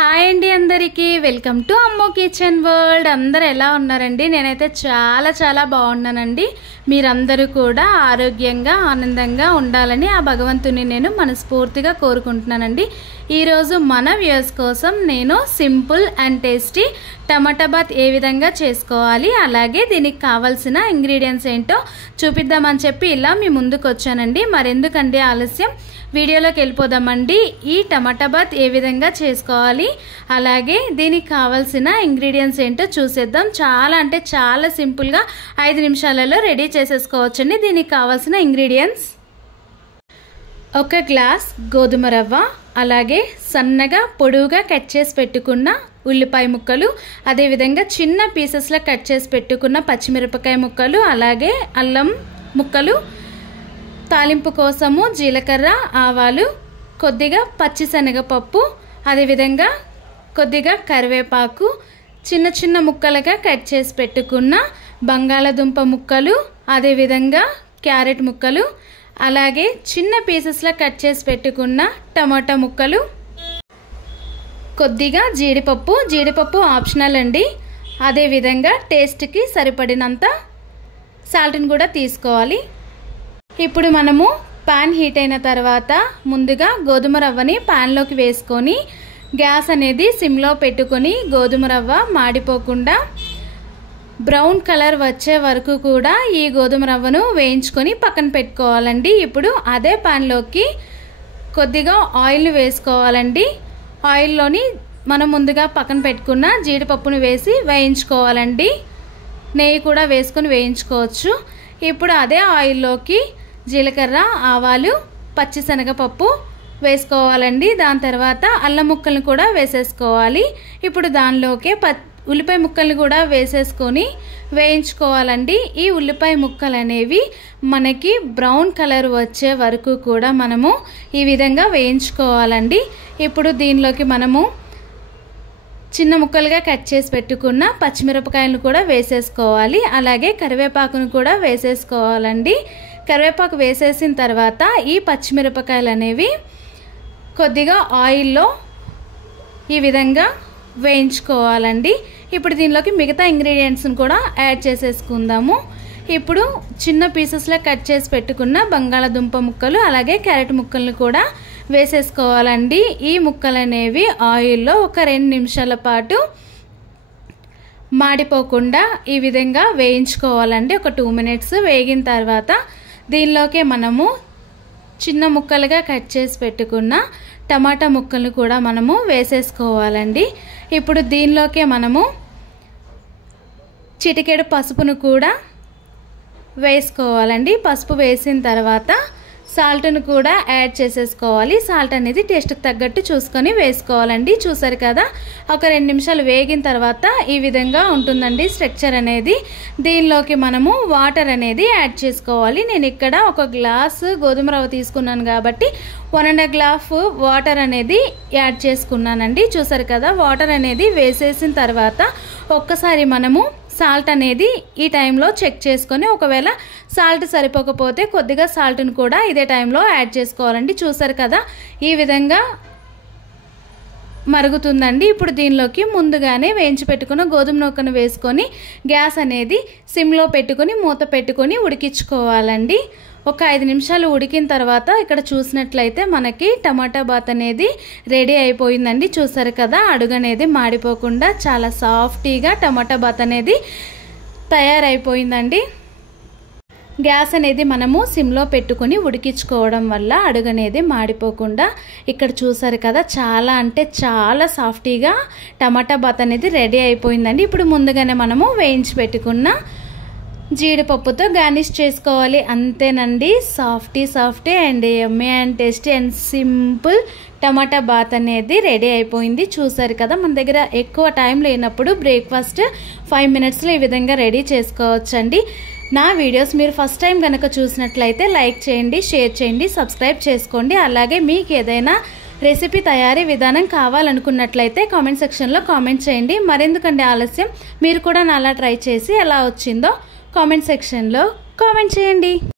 Hi అండి అందరికీ welcome to అమ్మో కిచెన్ వరల్డ్. అందరూ ఎలా ఉన్నారండి? నేనైతే చాలా బాగున్నానండి. మీరందరూ కూడా ఆరోగ్యంగా ఆనందంగా ఉండాలని ఆ భగవంతుని నేను మనస్ఫూర్తిగా కోరుకుంటున్నానండి. ఈరోజు మన వ్యూవర్స్ కోసం నేను simple and tasty tomato bath ఏ విధంగా చేసుకోవాలి, అలాగే దీనికి కావాల్సిన ఇంగ్రీడియంట్స్ ఏంటో చూపిద్దామని చెప్పి ఇలా మీ ముందుకు వచ్చానండి. మరెందుకండి ఆలస్యం, వీడియోలోకి వెళ్ళిపోదామండి. ఈ టమాటా బాత్ ఏ విధంగా చేసుకోవాలి, అలాగే దీనికి కావాల్సిన ఇంగ్రీడియంట్స్ ఏంటో చూసేద్దాం. చాలా సింపుల్గా 5 నిమిషాలలో రెడీ చేసేసుకోవచ్చండి. దీనికి కావాల్సిన ఇంగ్రీడియంట్స్: 1 గ్లాస్ గోధుమ రవ్వ, అలాగే సన్నగా పొడవుగా కట్ చేసి పెట్టుకున్న ఉల్లిపాయ ముక్కలు, అదేవిధంగా చిన్న పీసెస్లో కట్ చేసి పెట్టుకున్న పచ్చిమిరపకాయ ముక్కలు, అలాగే అల్లం ముక్కలు, తాలింపు కోసము జీలకర్ర, ఆవాలు, కొద్దిగా పచ్చిశనగపప్పు, అదేవిధంగా కొద్దిగా కరివేపాకు, చిన్న ముక్కలుగా కట్ చేసి పెట్టుకున్న బంగాళదుంప ముక్కలు, అదేవిధంగా క్యారెట్ ముక్కలు, అలాగే చిన్న పీసెస్లో కట్ చేసి పెట్టుకున్న టమాటా ముక్కలు, కొద్దిగా జీడిపప్పు ఆప్షనల్ అండి. అదేవిధంగా టేస్ట్కి సరిపడినంత సాల్ట్ని కూడా తీసుకోవాలి. ఇప్పుడు మనము పాన్ హీట్ అయిన తర్వాత ముందుగా గోధుమ రవ్వని పాన్లోకి వేసుకొని గ్యాస్ అనేది సిమ్లో పెట్టుకొని గోధుమ రవ్వ మాడిపోకుండా బ్రౌన్ కలర్ వచ్చే వరకు కూడా ఈ గోధుమ రవ్వను వేయించుకొని పక్కన పెట్టుకోవాలండి. ఇప్పుడు అదే పాన్లోకి కొద్దిగా ఆయిల్ వేసుకోవాలండి. ఆయిల్లోని మనం ముందుగా పక్కన పెట్టుకున్న జీడిపప్పును వేసి వేయించుకోవాలండి. నెయ్యి కూడా వేసుకొని వేయించుకోవచ్చు. ఇప్పుడు అదే ఆయిల్లోకి జీలకర్ర, ఆవాలు, పచ్చిశనగపప్పు వేసుకోవాలండి. దాని తర్వాత అల్లం ముక్కలను కూడా వేసేసుకోవాలి. ఇప్పుడు దానిలోకి ఉల్లిపాయ ముక్కల్ని కూడా వేసేసుకొని వేయించుకోవాలండి. ఈ ఉల్లిపాయ ముక్కలు అనేవి మనకి బ్రౌన్ కలర్ వచ్చే వరకు కూడా మనము ఈ విధంగా వేయించుకోవాలండి. ఇప్పుడు దీనిలోకి మనము చిన్న ముక్కలుగా కట్ చేసి పెట్టుకున్న పచ్చిమిరపకాయలను కూడా వేసేసుకోవాలి. అలాగే కరివేపాకును కూడా వేసేసుకోవాలండి. కరివేపాకు వేసేసిన తర్వాత ఈ పచ్చిమిరపకాయలు అనేవి కొద్దిగా ఆయిల్లో ఈ విధంగా వేయించుకోవాలండి. ఇప్పుడు దీనిలోకి మిగతా ఇంగ్రీడియంట్స్ని కూడా యాడ్ చేసేసుకుందాము. ఇప్పుడు చిన్న పీసెస్లో కట్ చేసి పెట్టుకున్న బంగాళదుంప ముక్కలు, అలాగే క్యారెట్ ముక్కలను కూడా వేసేసుకోవాలండి. ఈ ముక్కలు అనేవి ఆయిల్లో ఒక 2 నిమిషాల పాటు మాడిపోకుండా ఈ విధంగా వేయించుకోవాలండి. ఒక 2 మినిట్స్ వేగిన తర్వాత దీనిలోకి మనము చిన్న ముక్కలుగా కట్ చేసి పెట్టుకున్న టమాటా ముక్కలను కూడా మనము వేసేసుకోవాలండి. ఇప్పుడు దీనిలోకి మనము చిటికెడు పసుపును కూడా వేసుకోవాలండి. పసుపు వేసిన తర్వాత సాల్ట్ను కూడా యాడ్ చేసేసుకోవాలి. సాల్ట్ అనేది టేస్ట్కి తగ్గట్టు చూసుకొని వేసుకోవాలండి. చూసారు కదా, ఒక 2 నిమిషాలు వేగిన తర్వాత ఈ విధంగా ఉంటుందండి స్ట్రక్చర్ అనేది. దీనిలోకి మనము వాటర్ అనేది యాడ్ చేసుకోవాలి. నేను ఇక్కడ 1 గ్లాసు గోధుమ రవ్వ తీసుకున్నాను కాబట్టి 1.5 గ్లాస్ వాటర్ అనేది యాడ్ చేసుకున్నానండి. చూసారు కదా, వాటర్ అనేది వేసేసిన తర్వాత ఒక్కసారి మనము సాల్ట్ అనేది ఈ టైంలో చెక్ చేసుకొని, ఒకవేళ సాల్ట్ సరిపోకపోతే కొద్దిగా సాల్ట్ని కూడా ఇదే టైంలో యాడ్ చేసుకోవాలండి. చూసారు కదా, ఈ విధంగా మరుగుతుందండి. ఇప్పుడు దీనిలోకి ముందుగానే వేయించి పెట్టుకున్న గోధుమ నూకను వేసుకొని గ్యాస్ అనేది సిమ్లో పెట్టుకొని మూత పెట్టుకొని ఉడికించుకోవాలండి. ఒక 5 నిమిషాలు ఉడికిన తర్వాత ఇక్కడ చూసినట్లయితే మనకి టమాటా బాత్ అనేది రెడీ అయిపోయిందండి. చూసారు కదా, అడుగు అనేది మాడిపోకుండా చాలా సాఫ్టీగా టమాటా బాత్ అనేది తయారైపోయిందండి. గ్యాస్ అనేది మనము సిమ్లో పెట్టుకొని ఉడికించుకోవడం వల్ల అడుగు అనేది మాడిపోకుండా ఇక్కడ చూసారు కదా, చాలా సాఫ్టీగా టమాటా బాత్ అనేది రెడీ అయిపోయిందండి. ఇప్పుడు ముందుగానే మనము వేయించి పెట్టుకున్న జీడిపప్పుతో గార్నిష్ చేసుకోవాలి. అంతేనండి, softy and yummy and tasty and simple tomato bath అనేది రెడీ అయిపోయింది. చూసారు కదా, మన దగ్గర ఎక్కువ టైం లేనప్పుడు బ్రేక్ఫాస్ట్ 5 మినిట్స్లో ఈ విధంగా రెడీ చేసుకోవచ్చండి. నా వీడియోస్ మీరు ఫస్ట్ టైం కనుక చూసినట్లయితే లైక్ చేయండి, షేర్ చేయండి, సబ్స్క్రైబ్ చేసుకోండి. అలాగే మీకు ఏదైనా రెసిపీ తయారీ విధానం కావాలనుకున్నట్లయితే కామెంట్ సెక్షన్లో కామెంట్ చేయండి. మరెందుకండి ఆలస్యం, మీరు కూడా నాలా ట్రై చేసి ఎలా వచ్చిందో కామెంట్ సెక్షన్లో కామెంట్ చేయండి.